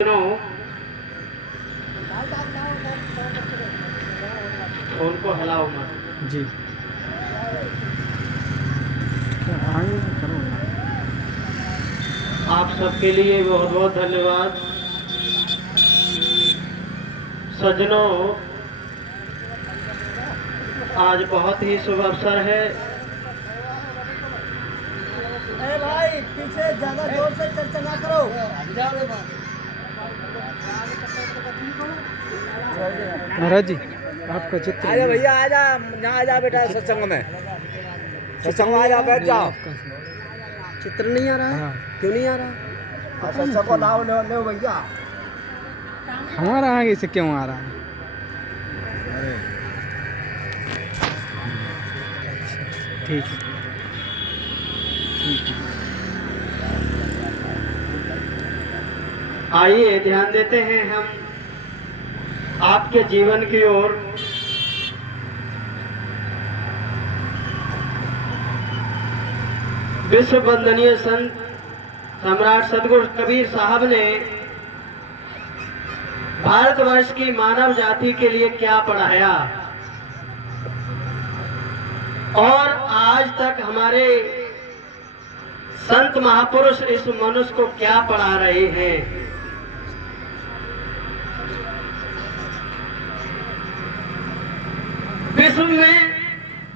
Phone को हिलाओ मत जी। आगे करो ना। आप सबके लिए बहुत बहुत धन्यवाद। सज्जनों, आज बहुत ही शुभ अवसर है। अरे भाई पीछे ज्यादा जोर से चर्चा ना करो। महाराज जी, आपका चित्र आजा भैया आजा, यहाँ आजा बेटा सत्संग में। सत्संग में आजा, बैठ जाओ। चित्र नहीं आ रहा है। क्यों नहीं आ रहा? सत्संग को लाओ, ले भैया। हमारा आगे से क्यों आ रहा है? ठीक है, ठीक है। आइए ध्यान देते हैं हम आपके जीवन की ओर। विश्व वंदनीय संत सम्राट सदगुरु कबीर साहब ने भारतवर्ष की मानव जाति के लिए क्या पढ़ाया और आज तक हमारे संत महापुरुष इस मनुष्य को क्या पढ़ा रहे हैं। विश्व में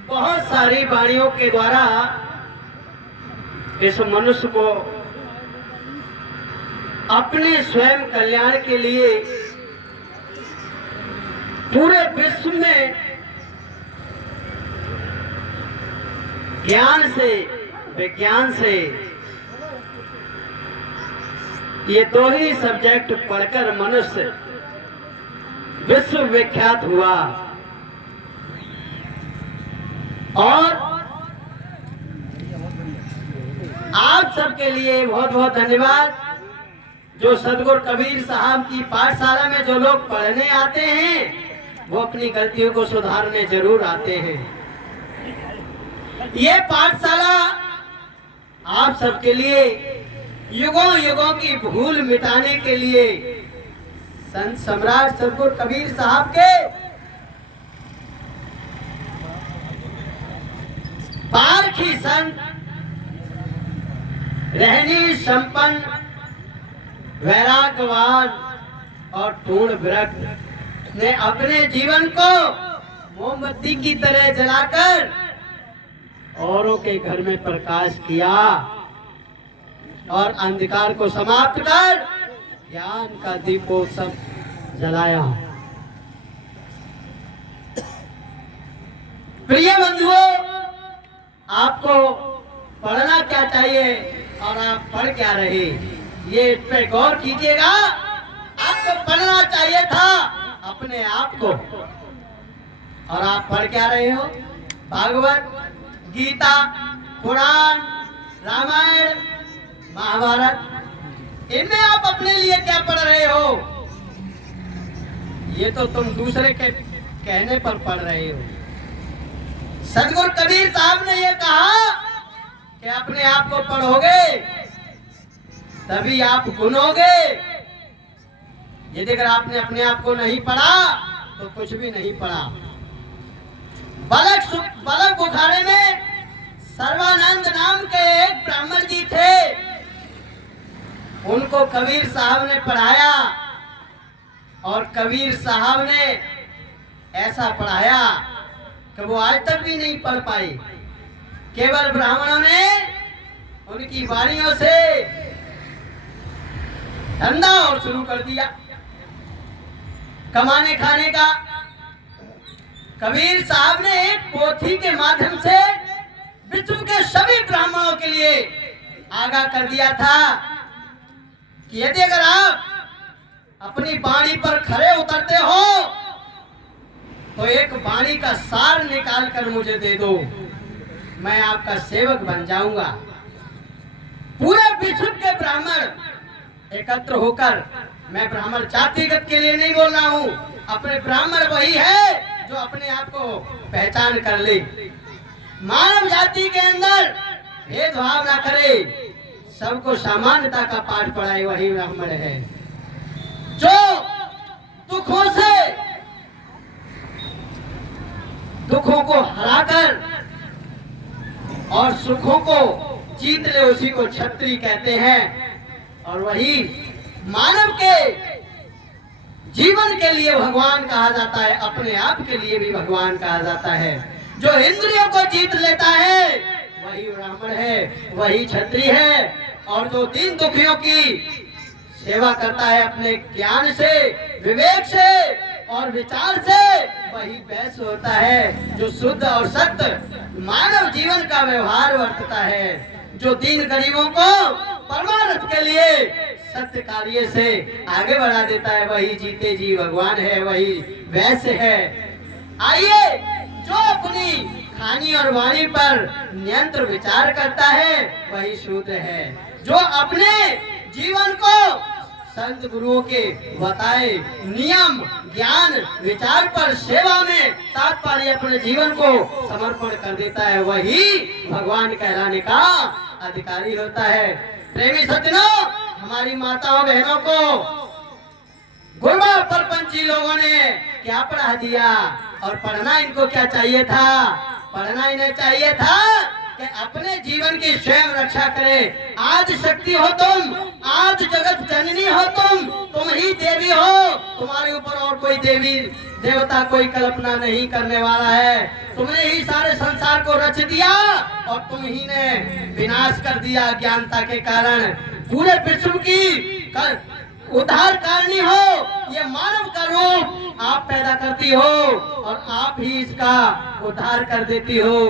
बहुत सारी वाणियों के द्वारा इस मनुष्य को अपने स्वयं कल्याण के लिए पूरे विश्व में ज्ञान से विज्ञान से ये दो ही सब्जेक्ट पढ़कर मनुष्य विश्व विख्यात हुआ। और आप सबके लिए बहुत बहुत धन्यवाद। जो सदगुरु कबीर साहब की पाठशाला में जो लोग पढ़ने आते हैं वो अपनी गलतियों को सुधारने जरूर आते हैं। ये पाठशाला आप सबके लिए युगों युगों की भूल मिटाने के लिए संत सम्राट सदगुरु कबीर साहब के पारखी संत रहनी संपन्न वैराग्यवान और पूर्ण विरक्त ने अपने जीवन को मोमबत्ती की तरह जलाकर औरों के घर में प्रकाश किया और अंधकार को समाप्त कर ज्ञान का दीपोत्सव जलाया। प्रिय बंधुओं, आपको पढ़ना क्या चाहिए और आप पढ़ क्या रहे, ये इस पे गौर कीजिएगा। आपको पढ़ना चाहिए था अपने आप को, और आप पढ़ क्या रहे हो? भागवत, गीता, पुराण, रामायण, महाभारत, इनमें आप अपने लिए क्या पढ़ रहे हो? ये तो तुम दूसरे के कहने पर पढ़ रहे हो। सदगुरु कबीर साहब ने ये कहा कि अपने आप को पढ़ोगे तभी आप गुनोगे। यदि अगर आपने अपने आप को नहीं पढ़ा तो कुछ भी नहीं पढ़ा। बालक बुखारे में सर्वानंद नाम के एक ब्राह्मण जी थे। उनको कबीर साहब ने पढ़ाया और कबीर साहब ने ऐसा पढ़ाया कि वो आज तक भी नहीं पढ़ पाए। केवल ब्राह्मणों ने उनकी वाणियों से धंधा और शुरू कर दिया कमाने खाने का। कबीर साहब ने एक पोथी के माध्यम से विश्व के सभी ब्राह्मणों के लिए आगाह कर दिया था कि यदि अगर आप अपनी वाणी पर खरे उतरते हो तो एक वाणी का सार निकाल कर मुझे दे दो, मैं आपका सेवक बन जाऊंगा। पूरे विश्व के ब्राह्मण एकत्र होकर, मैं ब्राह्मण जातिगत के लिए नहीं बोल रहा हूँ, अपने ब्राह्मण वही है जो अपने आप को पहचान कर ले, मानव जाति के अंदर भेदभाव ना करे, सबको समानता का पाठ पढ़ाए वही ब्राह्मण है। पाकर और सुखों को जीत ले, उसी को क्षत्रिय कहते हैं। और वही मानव के जीवन के लिए भगवान कहा जाता है, अपने आप के लिए भी भगवान कहा जाता है। जो इंद्रियों को जीत लेता है वही ब्राह्मण है, वही क्षत्रिय है। और जो दीन दुखियों की सेवा करता है अपने ज्ञान से, विवेक से और विचार से, वही वैश्य होता है जो शुद्ध और सत्य मानव जीवन का व्यवहार वर्तता है। जो दीन गरीबों को परमार्थ के लिए सत्य कार्य से आगे बढ़ा देता है, वही जीते जी भगवान है, वही वैश्य है। आइए, जो अपनी खानी और वाणी पर नियंत्र विचार करता है वही शूद्र है। जो अपने जीवन को संत गुरुओं के बताए नियम, ज्ञान, विचार पर सेवा में तात्पर्य अपने जीवन को समर्पण कर देता है, वही भगवान कहलाने का अधिकारी होता है। प्रेमी सज्जनों, हमारी माताओं बहनों को गुरबा परपंची लोगों ने क्या पढ़ा दिया, और पढ़ना इनको क्या चाहिए था? पढ़ना इन्हें चाहिए था कि अपने जीवन की स्वयं रक्षा करें। आज शक्ति हो तुम, आज जगत जननी हो तुम ही देवी हो। तुम्हारे ऊपर और कोई देवी देवता कोई कल्पना नहीं करने वाला है। तुमने ही सारे संसार को रच दिया और तुम ही ने विनाश कर दिया अज्ञानता के कारण। पूरे विश्व की उद्धार करनी हो, ये मानव का रूप आप पैदा करती हो और आप ही इसका उद्धार कर देती हो।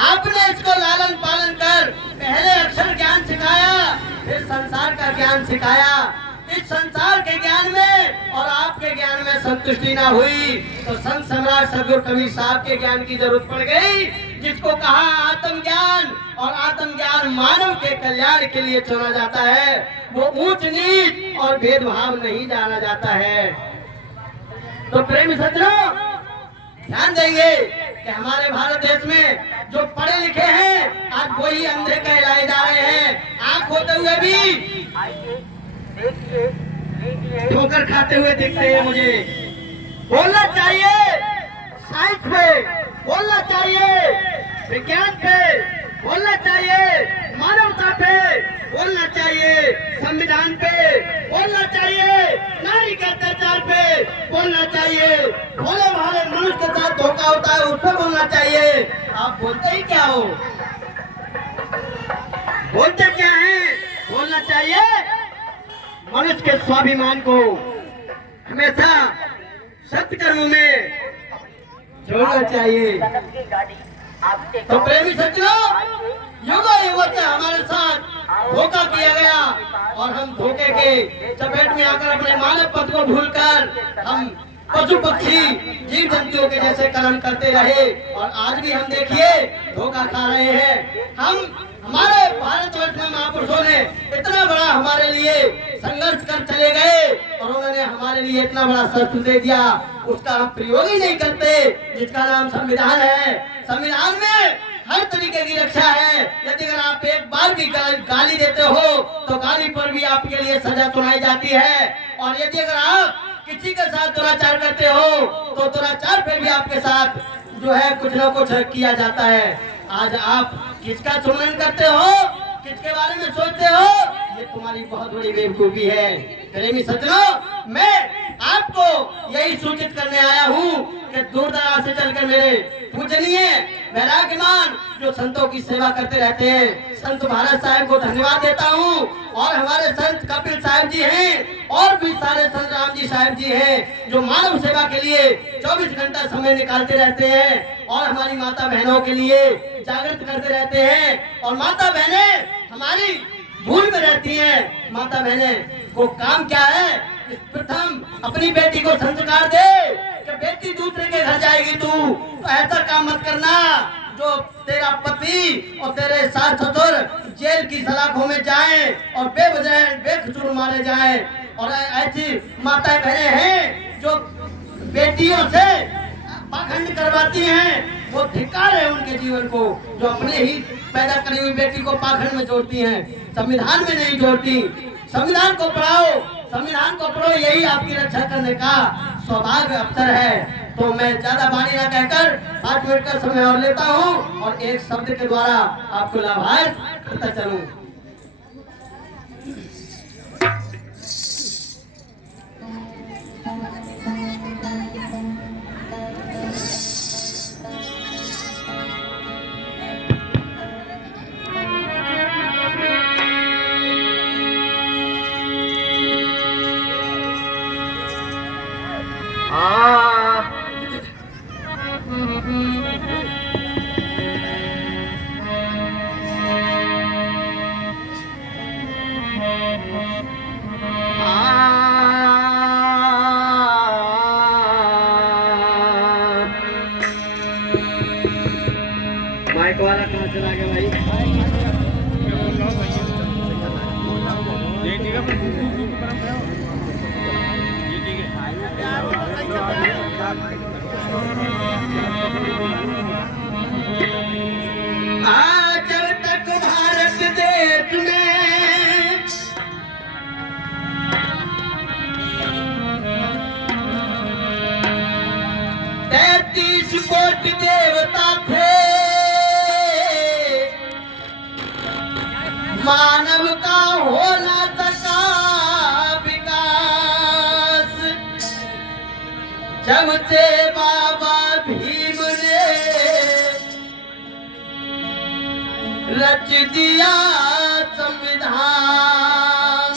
आपने इसको लालन पालन कर पहले अक्षर ज्ञान सिखाया, फिर संसार का ज्ञान सिखाया। इस संसार के ज्ञान में और आपके ज्ञान में संतुष्टि ना हुई तो संत सम्राट सदगुरु कबीर साहब के ज्ञान की जरूरत पड़ गई, जिसको कहा आत्मज्ञान। और आत्मज्ञान मानव के कल्याण के लिए चुना जाता है, वो ऊंच नीच और भेदभाव नहीं जाना जाता है। तो प्रेमी सज्जनों, ध्यान देंगे कि हमारे भारत देश में जो पढ़े लिखे हैं आज वही अंधे कहलाए जा रहे हैं। आंख होते हुए भी ठोकर खाते हुए दिखते हैं। मुझे बोलना चाहिए साइंस पे, बोलना चाहिए विज्ञान पे, बोलना चाहिए मानवता पे, बोलना चाहिए संविधान पे, बोलना चाहिए नारी के अत्याचार पे, बोलना चाहिए भोले भाले मनुष्य के साथ धोखा होता है उस पर बोलना चाहिए। आप बोलते ही क्या हो? बोलते क्या है? बोलना चाहिए मनुष्य के स्वाभिमान को हमेशा सत्कर्मों में जोड़ना चाहिए। तो प्रेमी सज्जनों, युगों युगों से हमारे साथ धोखा किया गया और हम धोखे के चपेट में आकर अपने मानव पद को भूलकर हम पशु पक्षी जीव जंतुओं के जैसे कर्म करते रहे और आज भी हम देखिए धोखा खा रहे हैं। हमारे भारतवर्ष में महापुरुषों ने इतना बड़ा हमारे लिए संघर्ष कर चले गए और उन्होंने हमारे लिए इतना बड़ा शस्त्र दे दिया, उसका हम प्रयोग ही नहीं करते, जिसका नाम संविधान है। संविधान में हर तरीके की रक्षा है। यदि अगर आप एक बार भी गाली देते हो तो गाली पर भी आपके लिए सजा सुनाई जाती है, और यदि अगर आप किसी के साथ दुराचार करते हो तो दुराचार पे भी आपके साथ जो है कुछ न कुछ किया जाता है। आज आप किसका चुनाव करते हो, किसके बारे में सोचते हो, ये तुम्हारी बहुत बड़ी बेवकूफी है। प्रेमी सज्जनों, मैं आपको यही सूचित करने आया हूँ कि दूर दराज से चलकर मेरे पूजनीय वैराग्यमान जो संतों की सेवा करते रहते हैं, संत भारत साहब को धन्यवाद देता हूँ। और हमारे संत कपिल साहब जी हैं और भी सारे संत राम जी साहब जी हैं जो मानव सेवा के लिए 24 घंटा समय निकालते रहते हैं और हमारी माता बहनों के लिए जागृत करते रहते हैं। और माता बहनें हमारी भूल में रहती हैं। माता बहनें को काम क्या है? प्रथम अपनी बेटी को संस्कार दे कि बेटी दूसरे के घर जाएगी तो ऐसा काम मत करना जो तेरा पति और तेरे सास ससुर जेल की सलाखों में जाएं और बेवजह बेकसूर मारे जाएं। और ऐसी माताएं बहनें हैं जो बेटियों से पाखंड करवाती हैं, वो धिक्कार है उनके जीवन को, जो अपने ही पैदा करी हुई बेटी को पाखंड में जोड़ती हैं, संविधान में नहीं जोड़ती। संविधान को पढ़ाओ, संविधान को पढ़ो, यही आपकी रक्षा करने का सौभाग्य अवसर है। तो मैं ज्यादा वाणी ना कहकर 5 मिनट का समय और लेता हूँ और एक शब्द के द्वारा आपको लाभार्थ करता चलूं। माइक वाला कहाँ चला गया भाई? ये ठीक है। जब तक भारत देश में तैतीस कोटि देवता थे, मानव का हो ना सका विकास। जब से बाबा भीम ने रच दिया संविधान,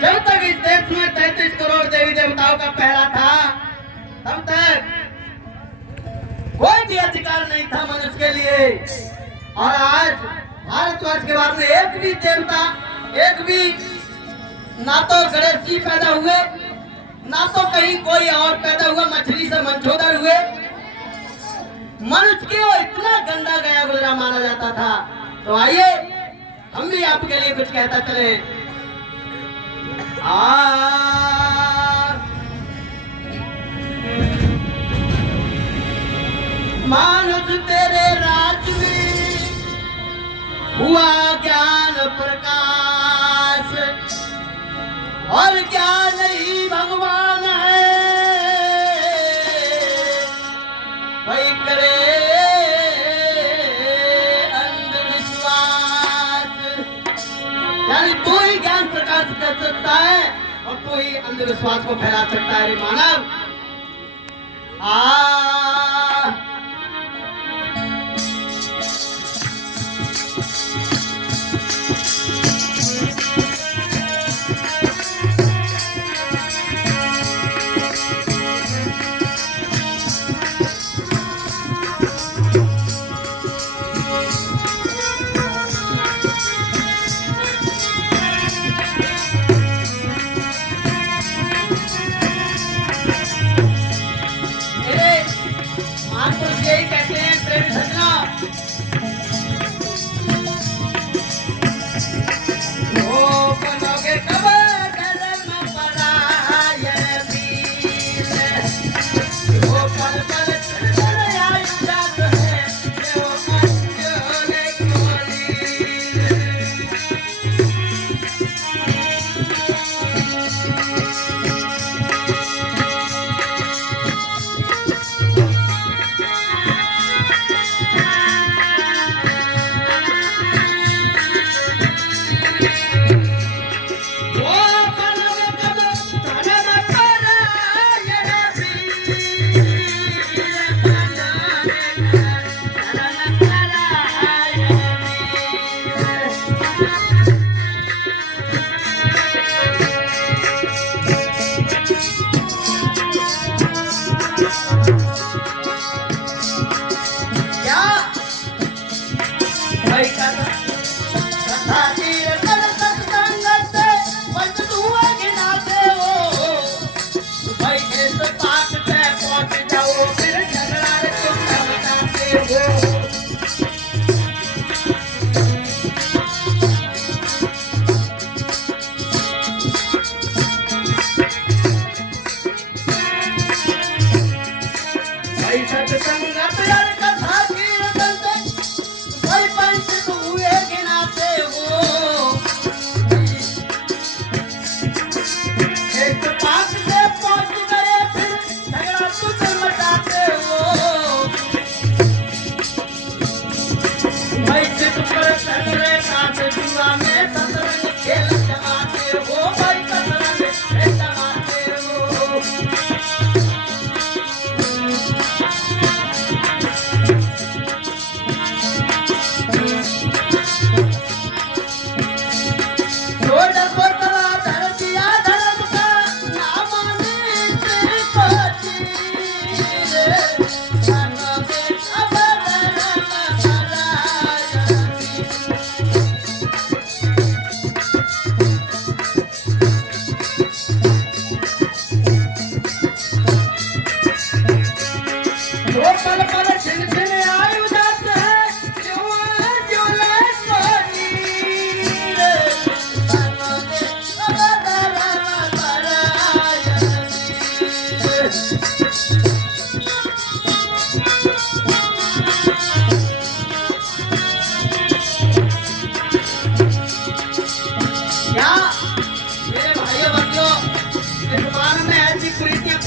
जब तक इस देश में 33 करोड़ देवी देवताओं का पहरा था, तब तक कोई भी अधिकार नहीं था मनुष्य के लिए। और आज भारतवर्ष के बाद में एक भी देवता, एक भी ना तो गणेश जी पैदा हुए, ना तो कहीं कोई और पैदा हुआ, मछली से मंचोदर हुए। मनुष्य के वो इतना गंदा गया गुजरा माना जाता था। तो आइए हम भी आपके लिए कुछ कहता चले। मानुष तेरे राज में हुआ ज्ञान प्रकाश, और ज्ञान ही भगवान है, वही करे अंधविश्वास। यानी तू ही ज्ञान प्रकाश कर सकता है और तू ही अंधविश्वास को फैला सकता है। रे मानव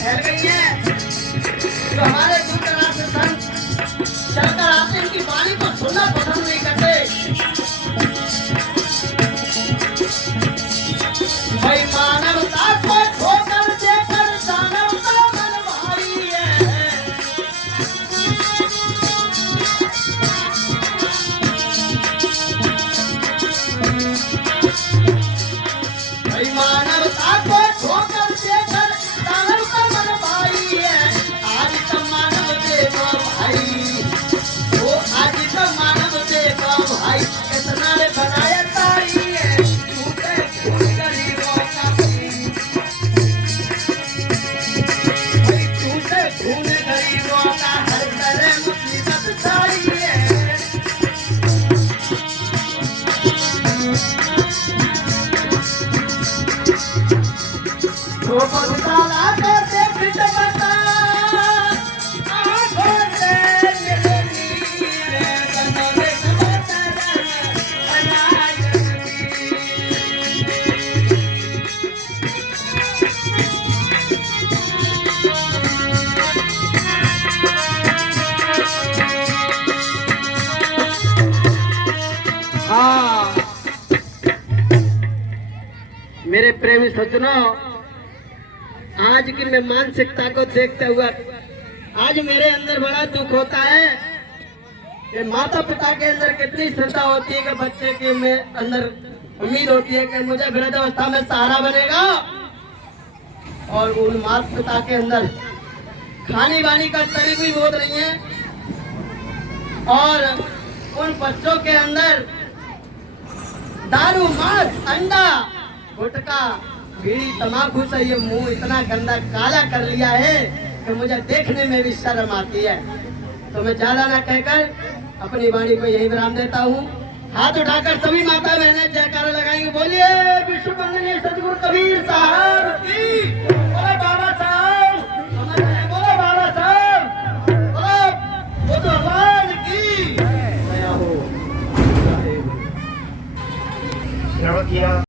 फैल गई है। जो हमारे दूर दराज से संत चलकर आते हैं, इनकी वाणी को सुनना पसंद नहीं करते। भाई मानवता को ठोकर देकर दानवता मन भाई है। भाई मानवता को ठोकर देकर दानवता मन भाई है। आज तो मानव देवा भाई, वो आज तो मानव देवा भाई, कितना ने बनाया ताई है। टूटे फूल गरीबों का भाई, टूटे फूल गरीबों का हर तरह मुसीबत ताई है। तो बदला करते फिट बता आंखों से मिलनी रे कदम में कबूतर हाँ मेरे प्रेमी सज्जनों, आज की मैं मानसिकता को देखते हुए आज मेरे अंदर बड़ा दुख होता है कि माता पिता के अंदर कितनी श्रद्धा होती है कि बच्चे के में अंदर उम्मीद होती है कि मुझे वृद्धावस्था में सहारा बनेगा, और उन माता पिता के अंदर खानी बानी का तरीक भी बोध नहीं है, और उन बच्चों के अंदर दारू मांस अंडा गुटखा बीड़ी तमाकू से ये मुंह इतना गंदा काला कर लिया है कि मुझे देखने में भी शर्म आती है। तो मैं ज्यादा ना कहकर अपनी वाणी को यही विराम देता हूँ। हाथ उठाकर सभी माता बहनें जयकारा लगाएंगे। बोलिए विश्व वंदनीय सतगुरु कबीर साहब की।